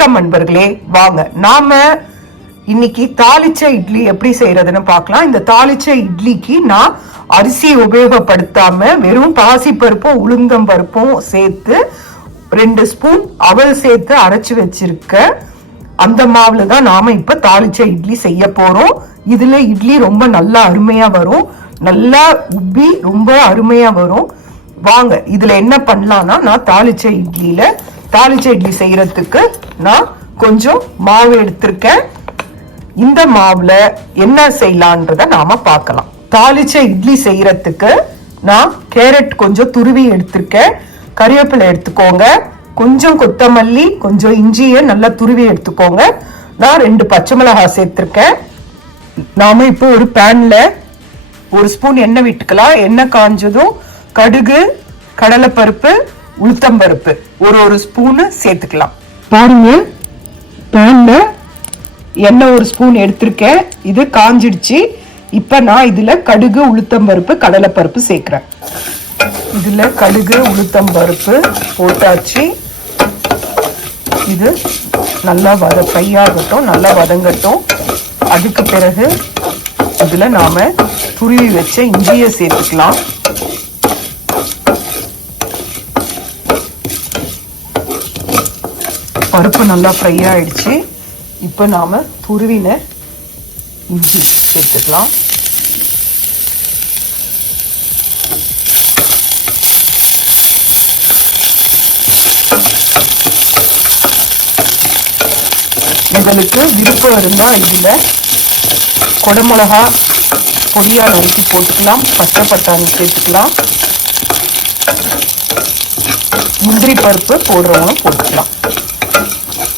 வணக்கம் நண்பர்களே, வாங்க நாம இன்னைக்கு தாளிச்ச இட்லி எப்படி செய்யறதுன்னு பார்க்கலாம். இந்த தாளிச்ச இட்லிக்கு நான் அரிசி உபயோகப்படுத்தாம வெறும் பாசி பருப்பும் உளுந்தம் பருப்பும் சேர்த்து 2 ஸ்பூன் அவல் சேர்த்து அரைச்சு வச்சிருக்க அந்த மாவுல தான் நாம இப்ப தாளிச்ச இட்லி செய்ய போறோம். இதுல இட்லி ரொம்ப நல்லா அருமையா வரும், நல்லா உப்பி ரொம்ப அருமையா வரும். வாங்க இதுல என்ன பண்ணலாம்னா, நான் தாளிச்ச இட்லி செய்யறதுக்கு நான் கொஞ்சம் மாவு எடுத்திருக்கேன். இந்த மாவுல என்ன செய்யலான்றத நாம பார்க்கலாம். தாளிச்ச இட்லி செய்யறதுக்கு நான் கேரட் கொஞ்சம் துருவி எடுத்திருக்கேன், கறிவேப்பிலை எடுத்துக்கோங்க, கொஞ்சம் கொத்தமல்லி, கொஞ்சம் இஞ்சியை நல்லா துருவி எடுத்துக்கோங்க. நான் 2 பச்சை மிளகாய் சேர்த்திருக்கேன். நாம இப்போ ஒரு பேன்ல 1 ஸ்பூன் எண்ணெய் விட்டுக்கலாம். எண்ணெய் காஞ்சதும் கடுகு, கடலைப்பருப்பு, உளுத்தம்பருப்பு ஒரு ஸ்பூன் சேர்த்துக்கலாம். பாருங்க, பேன்ல எண்ணெய் 1 ஸ்பூன் எடுத்திருக்கேன், இது காஞ்சிடுச்சு. இப்ப நான் இதுல கடுகு, உளுத்தம்பருப்பு, கடலைப்பருப்பு சேர்க்கிறேன். இதுல கடுகு, உளுத்தம்பருப்பு போட்டாச்சு. இது நல்லா ஃப்ரை ஆகட்டும், நல்லா வதங்கட்டும். அதுக்கு பிறகு இதுல நாம துருவி வச்ச இஞ்சியை சேர்த்துக்கலாம். பருப்பு நல்லா ஃப்ரை ஆயிடுச்சு. இப்போ நாம துருவின இஞ்சி சேர்த்துக்கலாம். உங்களுக்கு விருப்பம் இருந்தா இதுல கொடமிளகா பொடியா நறுக்கி போட்டுக்கலாம், பச்சை பட்டாணி சேர்த்துக்கலாம், முந்திரி பருப்பு போடுறவங்களும் போட்டுக்கலாம்.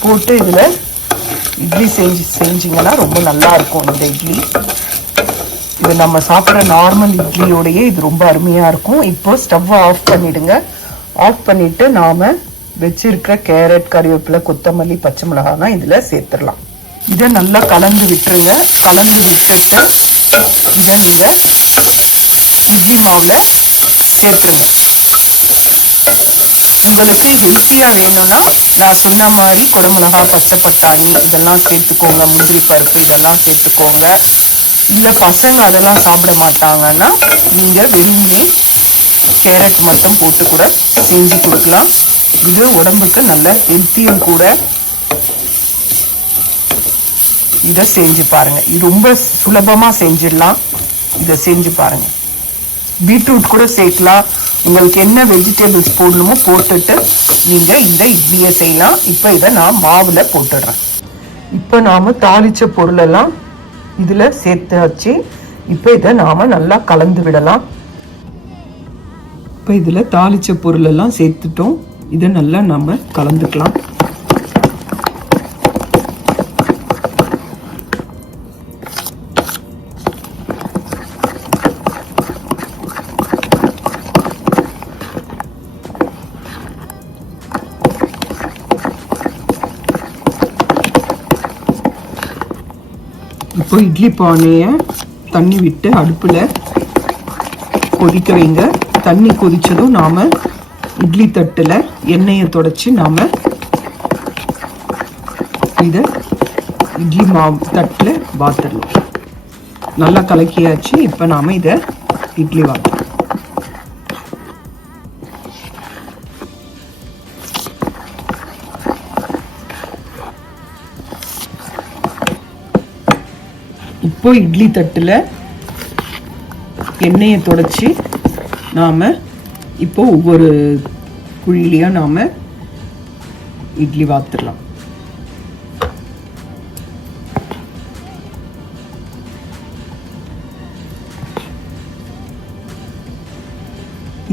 போட்டு இதுல இட்லி செஞ்சீங்கன்னா ரொம்ப நல்லா இருக்கும். இந்த இட்லி இது நம்ம சாப்பிட்ற நார்மல் இட்லியோடையே இது ரொம்ப அருமையா இருக்கும். இப்போ ஸ்டவ் ஆஃப் பண்ணிடுங்க. ஆஃப் பண்ணிட்டு நாம வச்சிருக்க கேரட், கறிவேப்பிலை, கொத்தமல்லி, பச்சை மிளகாய்னா இதுல சேர்த்துடலாம். இதை நல்லா கலந்து விட்டுருங்க. கலந்து விட்டுட்டு இதை நீங்க இட்லி மாவுல சேர்த்துருங்க. உங்களுக்கு ஹெல்த்தியா வேணும்னா நான் சொன்ன மாதிரி குடமிளகா, பச்சை பட்டாணி இதெல்லாம் சேர்த்துக்கோங்க, முந்திரி பருப்பு இதெல்லாம் சேர்த்துக்கோங்க. இல்ல பசங்க அதெல்லாம் சாப்பிட மாட்டாங்கன்னா நீங்க வெறுமனே கேரட் மட்டும் போட்டு கூட செஞ்சு கொடுக்கலாம். இது உடம்புக்கு நல்ல ஹெல்த்தியும் கூட. இதை செஞ்சு பாருங்க, இது ரொம்ப சுலபமா செஞ்சிடலாம். இதை செஞ்சு பாருங்க. பீட்ரூட் கூட சேர்க்கலாம். உங்களுக்கு என்ன வெஜிடபிள்ஸ் போடணுமோ போட்டுட்டு நீங்க இந்த இட்லியை செய்யலாம். இப்ப இதை நான் மாவுல போட்டுடுறேன். இப்ப நாம தாளிச்ச பொருள் எல்லாம் இதுல சேர்த்தாச்சு. இப்ப இதை நாம நல்லா கலந்து விடலாம். இப்ப இதுல தாளிச்ச பொருள் எல்லாம் சேர்த்துட்டோம். இதை நல்லா நம்ம கலந்துக்கலாம். இப்போ இட்லி பானையை தண்ணி விட்டு அடுப்புல கொதிக்க வைங்க. தண்ணி கொதிச்சதும் நாம இட்லி தட்டுல எண்ணெயை தொடச்சி நாம இத இட்லி மாவு தட்டுல வாத்துடலாம். நல்லா கலக்கியாச்சு. இப்ப நாம இத இட்லி வாத்து இப்போ இட்லி தட்டுல எண்ணெயை தொடச்சி நாம இப்போ ஒவ்வொரு குழியிலையா நாம இட்லி வாத்துடலாம்.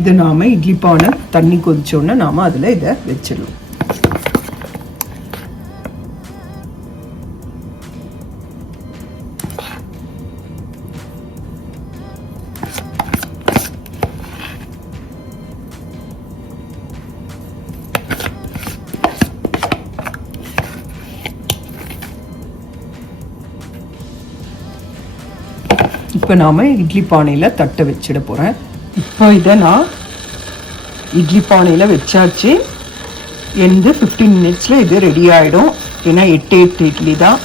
இதை நாம இட்லி பானை தண்ணி கொதிச்சோன்னா நாம அதுல இதை வச்சிடலாம். இப்போ நாம இட்லி பானையில தட்டை வச்சிட போறேன். இப்போ இதை நான் இட்லி பானையில வச்சாச்சு. எந்த 15 மினிட்ஸ்ல இது ரெடி ஆயிடும். ஏன்னா 8 இட்லி தான்,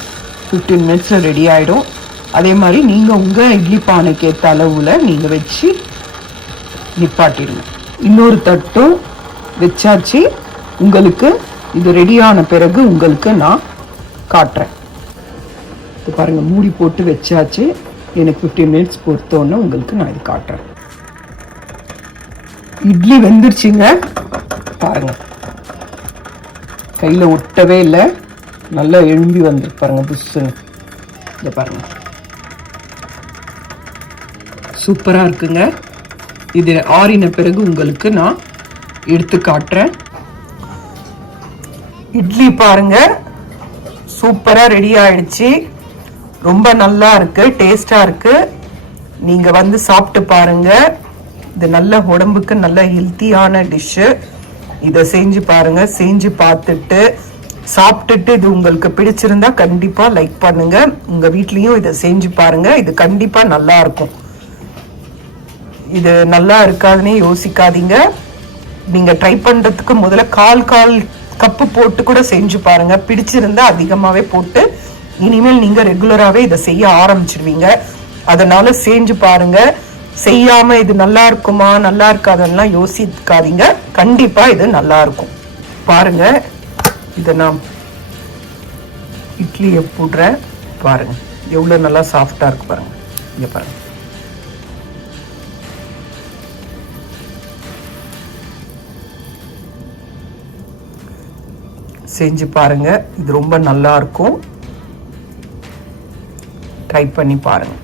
15 மினிட்ஸ்ல ரெடி ஆயிடும். அதே மாதிரி நீங்க உங்க இட்லி பானைக்கு ஏற்ற அளவுல நீங்க வச்சு நிப்பாட்டிடுங்க. இன்னொரு தட்டும் வச்சாச்சு. உங்களுக்கு இது ரெடியான பிறகு உங்களுக்கு நான் காட்டுறேன். இது பாருங்க, மூடி போட்டு வச்சாச்சு. எனக்கு 15 மினிட்ஸ் பொறுத்தோன்னு உங்களுக்கு நான் இது காட்டுறேன். இட்லி வெந்துருச்சுங்க பாருங்க, கையில ஒட்டவே இல்லை, நல்லா எழும்பி வந்துருக்கு பாருங்க புஷ்ஷுன்னு. இதை பாருங்க, சூப்பரா இருக்குங்க. இது ஆறின பிறகு உங்களுக்கு நான் எடுத்து காட்டுறேன். இட்லி பாருங்க சூப்பரா ரெடி ஆயிடுச்சு. ரொம்ப நல்லா இருக்கு, டேஸ்டா இருக்கு. நீங்க வந்து சாப்பிட்டு பாருங்க. இது நல்ல உடம்புக்கு நல்ல ஹெல்த்தியான டிஷ்ஷு. இதை செஞ்சு பாருங்க. செஞ்சு பார்த்துட்டு சாப்பிட்டுட்டு இது உங்களுக்கு பிடிச்சிருந்தா கண்டிப்பா லைக் பண்ணுங்க. உங்க வீட்லயும் இதை செஞ்சு பாருங்க. இது கண்டிப்பா நல்லா இருக்கும். இது நல்லா இருக்காதுன்னு யோசிக்காதீங்க. நீங்க ட்ரை பண்றதுக்கு முதல்ல கால் கப்பு போட்டு கூட செஞ்சு பாருங்க. பிடிச்சிருந்தா அதிகமாவே போட்டு இனிமேல் நீங்க ரெகுலராகவே இதை செய்ய ஆரம்பிச்சிடுவீங்க. அதனால செஞ்சு பாருங்க. செய்யாம இது நல்லா இருக்குமா நல்லா இருக்காதுன்னா யோசிக்காதீங்க. கண்டிப்பா இது நல்லா இருக்கும். பாருங்க, இதை நான் இட்லியை போடுறேன் பாருங்க, எவ்வளவு நல்லா சாஃப்டா இருக்கு பாருங்க. இங்க பாருங்க, செஞ்சு பாருங்க. இது ரொம்ப நல்லா இருக்கும். ட்ரை பண்ணி பாருங்க.